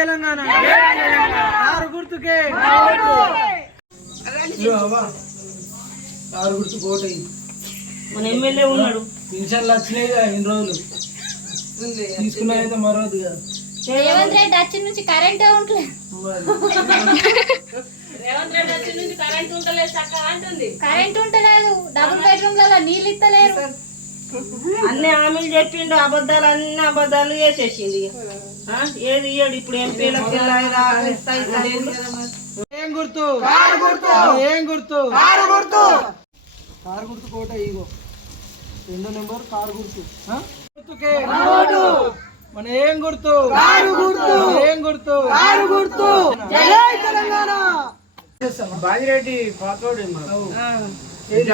Telangana. Car గుర్తుకే. Car గుర్తు కోటయ్యి మన ఎమ్మెల్యే ఉన్నాడు. పెన్షన్లు వచ్చినాయి కదా ఇన్ని రోజులు. తీసుకున్నదైతే మరొకటి కదా. రేవంత్ రెడ్డి వచ్చి నుంచి కరెంటే ఉండలేదు రేవంత్ రెడ్డి వచ్చి నుంచి కరెంట్ ఉంటలేదు చక్కగా అంటుంది. కరెంట్ ఉంటలేదు డబుల్ బెడ్రూమ్లలో నీళ్ళు ఇస్తలేరు. అన్ని హామీలు చెప్పిండు అబద్ధాలు అన్ని అబద్ధాలు చేసేసింది? ఏది ఇయ్యడు? ఇప్పుడు ఏం గుర్తు? కారు గుర్తు. ఏం గుర్తు? కారు గుర్తు. కారు గుర్తు కోట ఇగో రెండో నెంబర్ కారు గుర్తు? గుర్తుకే. మన ఏం గుర్తు? కారు గుర్తు. ఏం గుర్తు? కారు గుర్తు. జై తెలంగాణ. బాజిరెడ్డి పాతోడు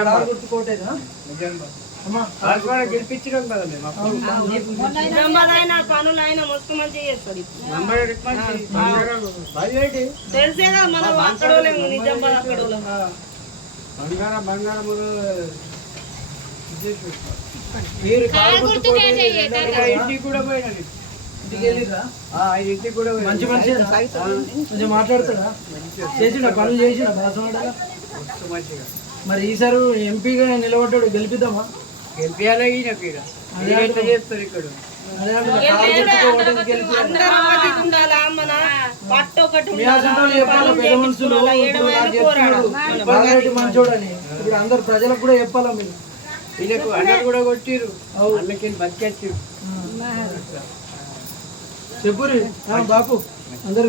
కారు గుర్తు కోటేనా అమ్మా గెలిపించడం పనులైనా మస్తు మంచి తెలిసేదా మనం అక్కడ నిజామాబాద్ అక్కడ. బంగారం బంగారం మీరు ఇంటికి కూడా ఇంటికి. మంచి కొంచెం మాట్లాడతాడా? చేసిన పనులు చేసిన మంచిగా. మరి ఈసారి ఎంపీగా నిలబడ్డాడు గెలిపిద్దామా? గెలిపియాలి ఈయనకి ఎట్లా చేస్తారు ఇక్కడ. అందరూ మంచోడని ఇప్పుడు ప్రజలకు కూడా చెప్పాలా మీరు? అన్నలు కూడా కొట్టిరు అన్నకి చెప్పురి బాపు. అందరు